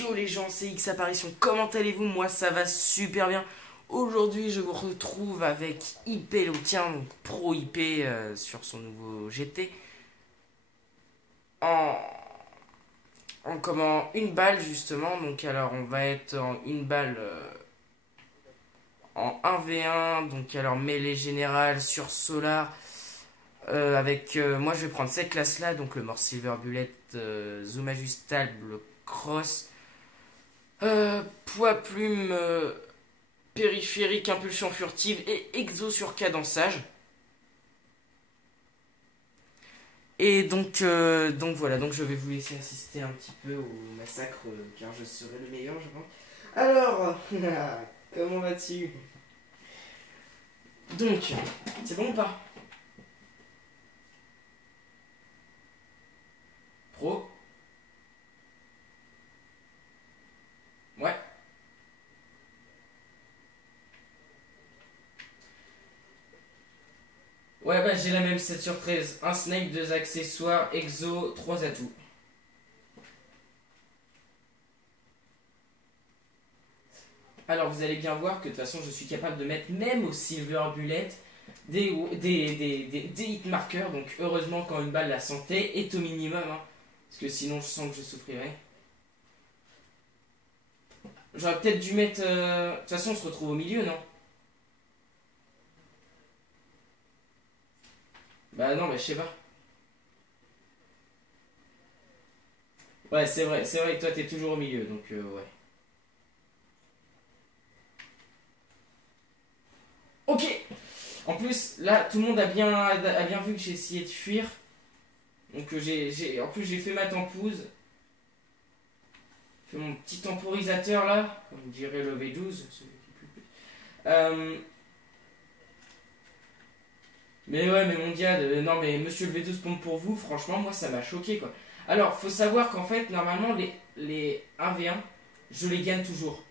Yo les gens, c'est X Apparition, comment allez-vous? Moi ça va super bien. Aujourd'hui je vous retrouve avec IP Lotien, donc pro IP sur son nouveau GT. En, en comment une balle justement, donc alors on va être en une balle en 1v1, donc alors mêlée générale sur Solar. Avec moi je vais prendre cette classe là, donc le Mort Silver Bullet, zoom ajustable, cross. Poids plume, périphérique, impulsion furtive et exo sur cadençage. Et donc voilà, donc je vais vous laisser assister un petit peu au massacre car je serai le meilleur, je pense. Alors, comment vas-tu? Donc, c'est bon ou pas? Pro? Ouais. Ouais, bah j'ai la même 7 sur 13. Un snake, deux accessoires, exo, trois atouts. Alors vous allez bien voir que de toute façon je suis capable de mettre même au Silver Bullet des hit markers. Donc heureusement quand une balle la santé est au minimum. Hein, parce que sinon je sens que je souffrirais. J'aurais peut-être dû mettre... De toute façon on se retrouve au milieu, non? Bah non, mais je sais pas. Ouais, c'est vrai que toi t'es toujours au milieu, donc ouais. Ok. En plus, là, tout le monde a bien vu que j'ai essayé de fuir. Donc en plus j'ai fait ma tempouze. Fait mon petit temporisateur là, comme dirait le V12. Mais ouais, mais mon diade, non mais monsieur le V12 pompe pour vous, franchement, moi ça m'a choqué quoi. Alors, faut savoir qu'en fait, normalement, les 1v1, je les gagne toujours.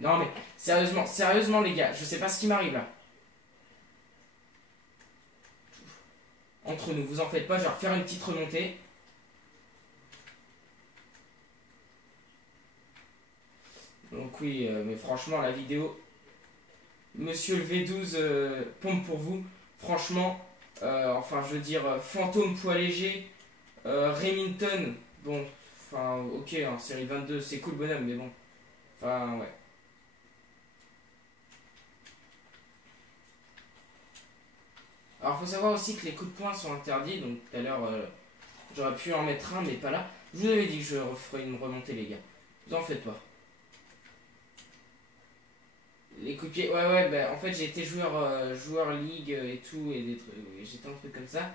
Non mais, sérieusement les gars, je sais pas ce qui m'arrive là. Entre nous, vous en faites pas, je vais refaire une petite remontée. Donc oui, mais franchement, la vidéo, monsieur le V12 pompe pour vous, franchement, enfin je veux dire, fantôme poids léger, Remington, bon, enfin ok, hein, série 22, c'est cool bonhomme, mais bon, enfin ouais. Alors faut savoir aussi que les coups de poing sont interdits, donc tout à l'heure j'aurais pu en mettre un, mais pas là. Je vous avais dit que je referais une remontée les gars, vous en faites pas. Les coups de pied, ouais, bah, en fait j'ai été joueur League et tout, et des trucs, j'étais un truc comme ça.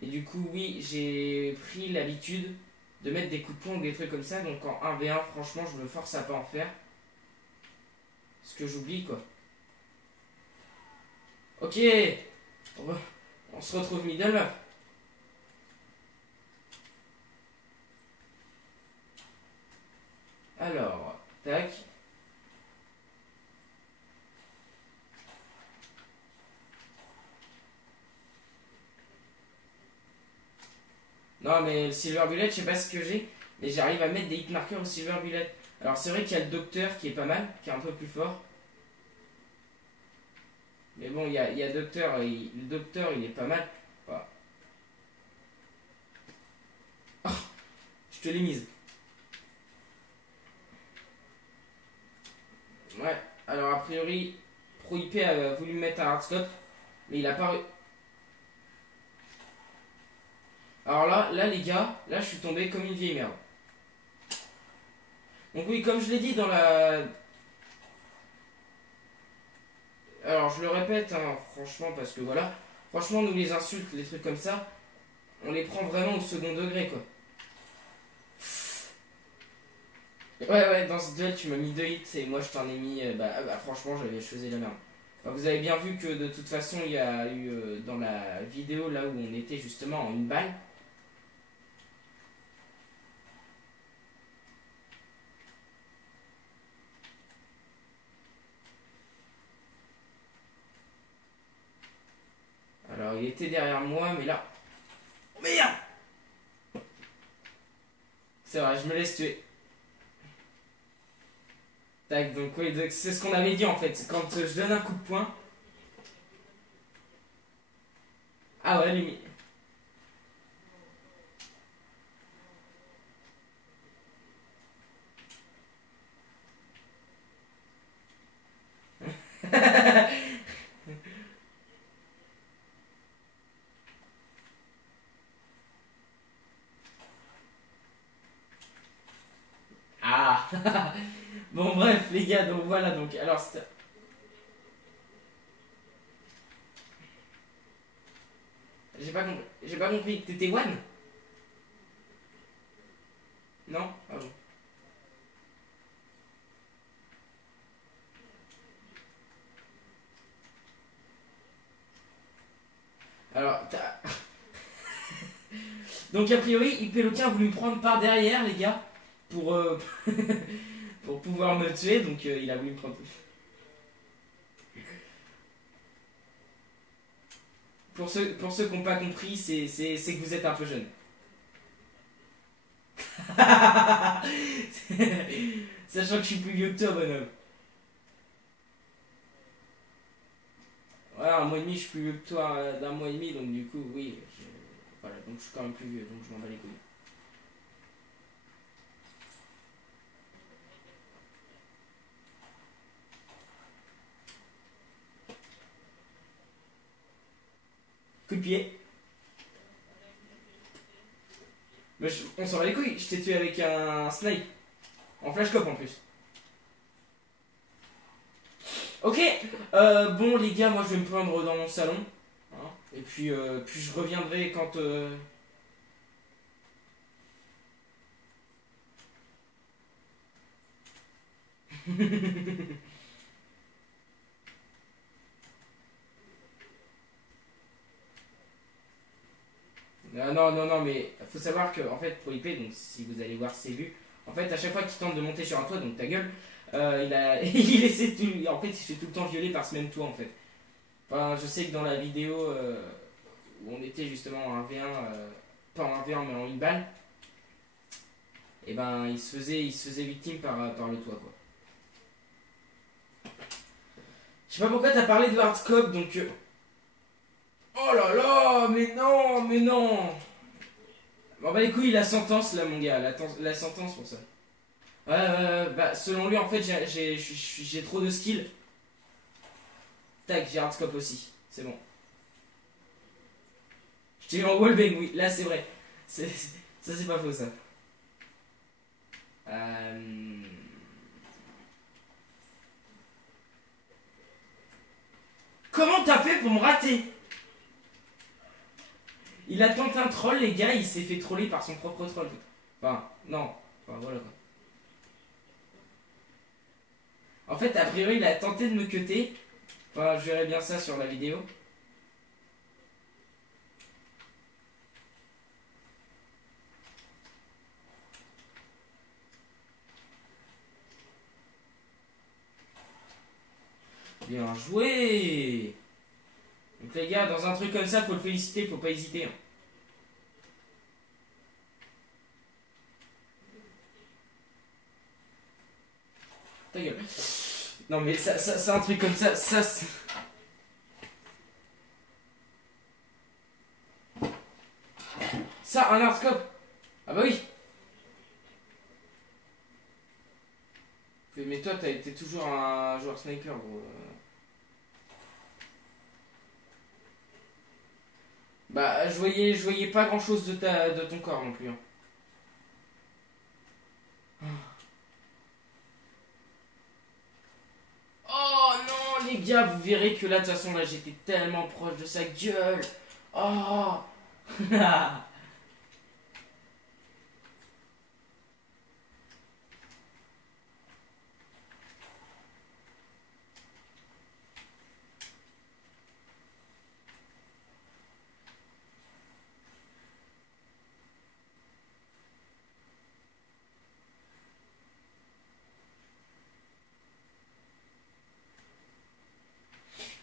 Et du coup, oui, j'ai pris l'habitude de mettre des coups de poing ou des trucs comme ça, donc en 1v1, franchement, je me force à pas en faire. Ce que j'oublie, quoi. Ok, on se retrouve middle. Alors, tac. Non, mais le Silver Bullet, je sais pas ce que j'ai, mais j'arrive à mettre des hit markers au Silver Bullet. Alors, c'est vrai qu'il y a le Docteur qui est pas mal, qui est un peu plus fort. Mais bon, il y a Docteur, le Docteur, il est pas mal. Enfin, je te l'ai mise. Ouais, alors a priori, Pro IP a voulu mettre un hardscope, mais il a pas. Alors là les gars, là je suis tombé comme une vieille merde. Donc oui, comme je l'ai dit dans la... Alors je le répète, hein, franchement, parce que voilà, franchement nous les insultes, les trucs comme ça, on les prend vraiment au second degré quoi. Ouais, dans ce duel tu m'as mis deux hits et moi je t'en ai mis, franchement je faisais la merde. Enfin, vous avez bien vu que de toute façon il y a eu dans la vidéo là où on était justement en une balle. il était derrière moi, mais là... Oh, merde! C'est vrai, je me laisse tuer. Tac, donc oui, c'est ce qu'on avait dit en fait. Quand je donne un coup de poing... Ah ouais, limite. Ah. Bon bref les gars, donc voilà, donc alors j'ai pas compris, t'étais one? Non? Ah bon. Alors, donc a priori, Ipéloquin a voulu me prendre par derrière les gars, pour, pour pouvoir me tuer, donc il a voulu me prendre. Pour ceux qui n'ont pas compris, c'est que vous êtes un peu jeune. Sachant que je suis plus vieux que toi, bonhomme. Voilà, un mois et demi, je suis plus vieux que toi d'un mois et demi, donc du coup, oui. Voilà, donc je suis quand même plus vieux, donc je m'en bats les couilles. Coup de pied. Mais on s'en bat les couilles, je t'ai tué avec un snipe. En flash cop en plus. Ok, bon les gars, moi je vais me prendre dans mon salon. Hein, et puis je reviendrai quand... Non, non, non, mais faut savoir que, en fait, pour IP, donc si vous allez voir ses vues, en fait, à chaque fois qu'il tente de monter sur un toit, donc ta gueule, il essaie tout, en fait, il se fait tout le temps violer par ce même toit, en fait. Enfin, je sais que dans la vidéo où on était justement en 1v1, pas en 1v1, mais en une balle, et ben, il se faisait victime par le toit, quoi. Je sais pas pourquoi t'as parlé de Hardscope, donc... Oh là là, mais non, mais non. Bon bah les couilles, la sentence là mon gars, la sentence pour ça. Bah selon lui en fait j'ai trop de skills. Tac, j'ai hardscope aussi, c'est bon. Je t'ai eu en wallbang, oui, là c'est vrai. Ça c'est pas faux ça. Euh... Comment t'as fait pour me rater? Il a tenté un troll les gars, il s'est fait troller par son propre troll. Enfin, non, enfin voilà quoi. En fait, a priori, il a tenté de me cutter. Enfin, je verrai bien ça sur la vidéo. Bien joué. Donc les gars, dans un truc comme ça, faut le féliciter, faut pas hésiter. Hein. Ta gueule. Non mais ça c'est un truc comme ça, ça, un hardscope. Ah bah oui. Mais toi, t'as été toujours un joueur sniper, gros. Bah, je voyais pas grand chose de ton corps non plus. Hein. Oh non, les gars, vous verrez que là, de toute façon, là, j'étais tellement proche de sa gueule. Oh.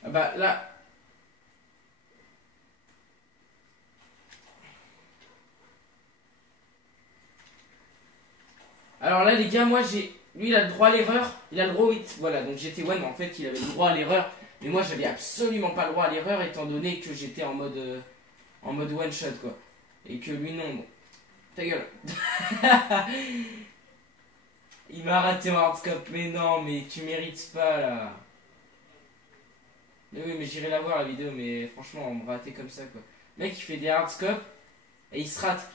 Ah bah là, Alors là les gars, moi j'ai... Lui il a le droit à l'erreur, il a le droit au hit. Voilà, donc j'étais one, mais en fait il avait le droit à l'erreur. Mais moi j'avais absolument pas le droit à l'erreur étant donné que j'étais en mode one shot quoi. Et que lui non, bon. Ta gueule. Il m'a raté en hardscope, mais non, mais tu mérites pas là. Mais oui, mais j'irai la voir la vidéo, mais franchement, on me ratait comme ça quoi. Le mec il fait des hardscopes et il se rate.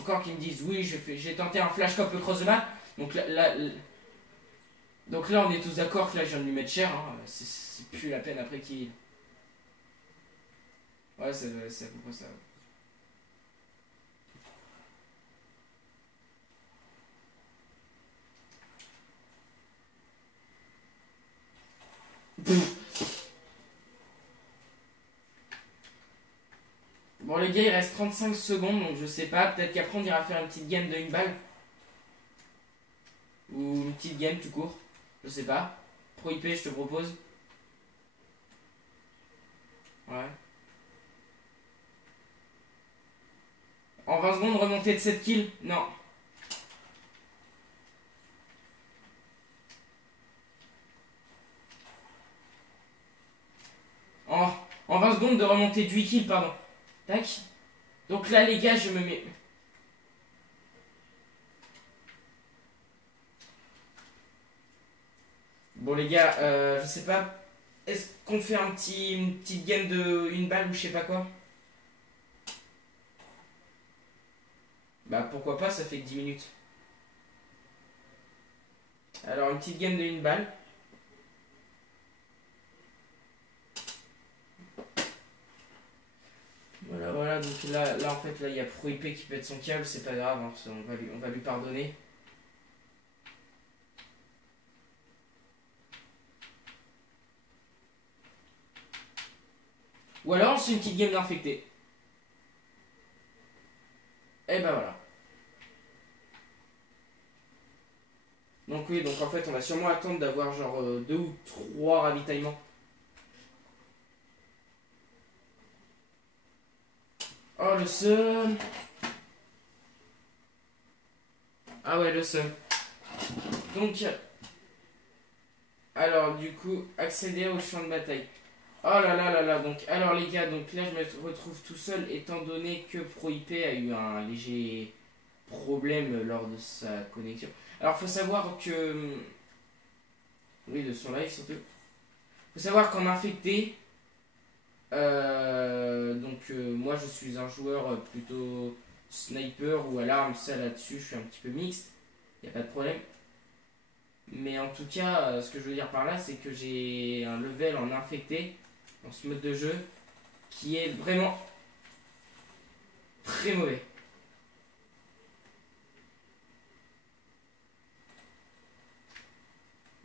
Encore qu'ils me disent oui, j'ai tenté un flash cop across the map. Donc là, on est tous d'accord que là je viens de lui mettre cher. Hein. C'est plus la peine après qu'il. Ouais, c'est à peu près ça. Bon les gars, il reste 35 secondes, donc je sais pas, peut-être qu'après on ira faire une petite game de une balle. Ou une petite game tout court, je sais pas. Pro IP, je te propose. Ouais. En 20 secondes, remontée de 7 kills. Non. En 20 secondes de remontée de 8 kills, pardon. Tac. Donc là les gars, je me mets... Bon les gars, je sais pas. Est-ce qu'on fait une petite game de une balle ou je sais pas quoi? Bah pourquoi pas, ça fait que 10 minutes. Alors une petite game de une balle. Voilà, donc là en fait là il y a Pro IP qui pète son câble, c'est pas grave, hein, on va lui pardonner. Ou alors c'est une petite game d'infecté. Et bah voilà. Donc oui, donc en fait on va sûrement attendre d'avoir genre 2 ou 3 ravitaillements. Oh le seum. Ah ouais le seum. Donc alors du coup accéder au champ de bataille. Oh là là là là, donc alors les gars, donc là je me retrouve tout seul étant donné que ProIP a eu un léger problème lors de sa connexion. Alors faut savoir que... Oui, de son live surtout. Faut savoir qu'en infecté, moi je suis un joueur plutôt sniper ou alarme, ça là-dessus je suis un petit peu mixte, y a pas de problème. Mais en tout cas, ce que je veux dire par là, c'est que j'ai un level en infecté dans ce mode de jeu qui est vraiment très mauvais.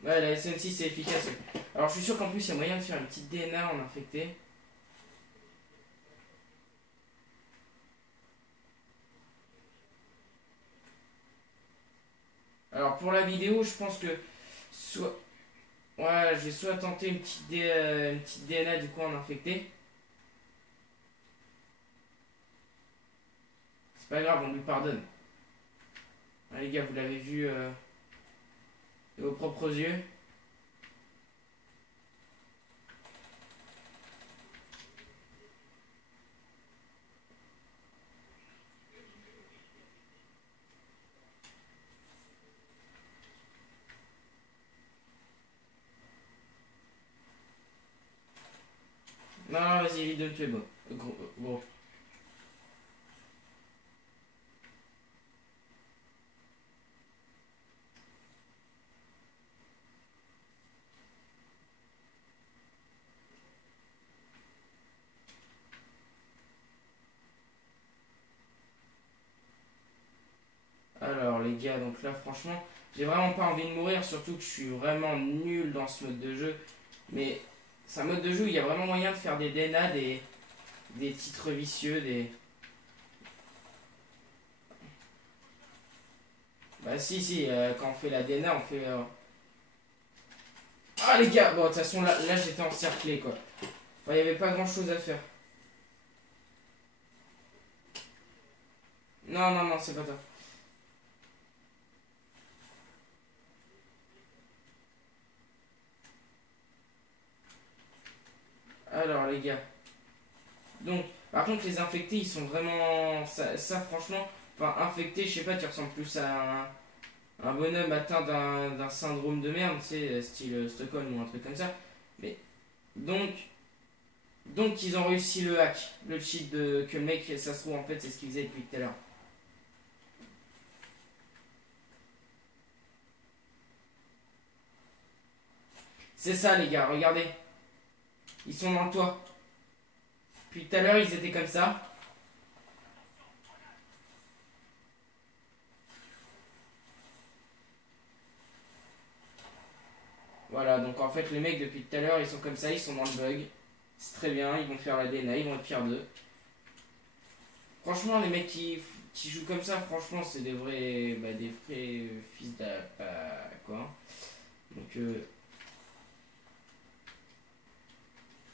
Ouais, la SN6 c'est efficace. Alors je suis sûr qu'en plus il y a moyen de faire une petite DNA en infecté. Alors pour la vidéo, je pense que soit... Ouais, je vais soit tenter une petite DNA du coup en infecté. C'est pas grave, on lui pardonne. Ah, les gars, vous l'avez vu de vos propres yeux. Non, vas-y, évite de me tuer, bon. Bon. Alors les gars, donc là franchement, j'ai vraiment pas envie de mourir, surtout que je suis vraiment nul dans ce mode de jeu. Mais c'est un mode de jeu où il y a vraiment moyen de faire des DNA, des titres vicieux, des... Bah si, quand on fait la DNA, on fait... Ah les gars, bon de toute façon là j'étais encerclé quoi. Enfin il n'y avait pas grand chose à faire. Non, c'est pas toi. Alors les gars. Donc, par contre les infectés ils sont vraiment... Ça franchement, enfin infecté, je sais pas, tu ressembles plus à un bonhomme atteint d'un syndrome de merde, tu sais, style Stockholm ou un truc comme ça. Mais donc, ils ont réussi le hack, le cheat que le mec, ça se trouve en fait c'est ce qu'il faisait depuis tout à l'heure. C'est ça les gars, regardez. Ils sont dans le toit. Puis tout à l'heure ils étaient comme ça. Voilà, donc en fait les mecs depuis tout à l'heure ils sont comme ça, ils sont dans le bug. C'est très bien, ils vont faire la DNA, ils vont être fiers d'eux. Franchement les mecs qui jouent comme ça, franchement c'est des vrais fils de quoi. Donc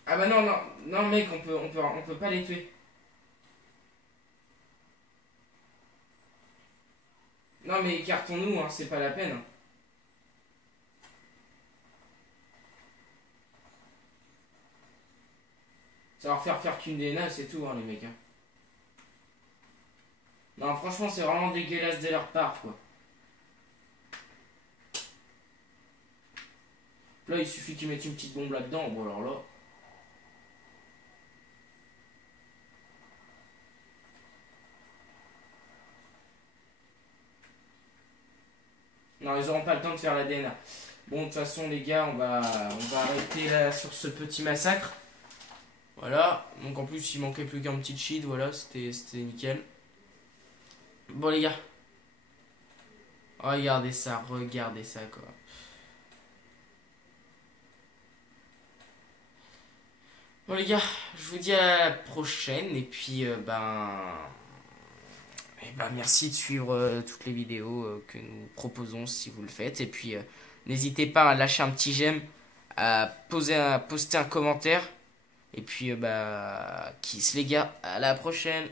ah bah non, non, non mec, on peut pas les tuer. Non mais écartons-nous, hein, c'est pas la peine. Ça va leur faire qu'une DNA, c'est tout, hein, les mecs. Hein. Non, franchement, c'est vraiment dégueulasse de leur part, quoi. Là, il suffit qu'ils mettent une petite bombe là-dedans. Bon, alors là... Non, ils auront pas le temps de faire la DNA. Bon, de toute façon, les gars, on va arrêter là sur ce petit massacre. Voilà. Donc, en plus, il manquait plus qu'un petit cheat. Voilà, c'était nickel. Bon, les gars. Regardez ça, quoi. Bon, les gars, je vous dis à la prochaine. Et puis, merci de suivre toutes les vidéos que nous proposons si vous le faites. Et puis, n'hésitez pas à lâcher un petit j'aime, à poster un commentaire. Et puis, kiss les gars, à la prochaine.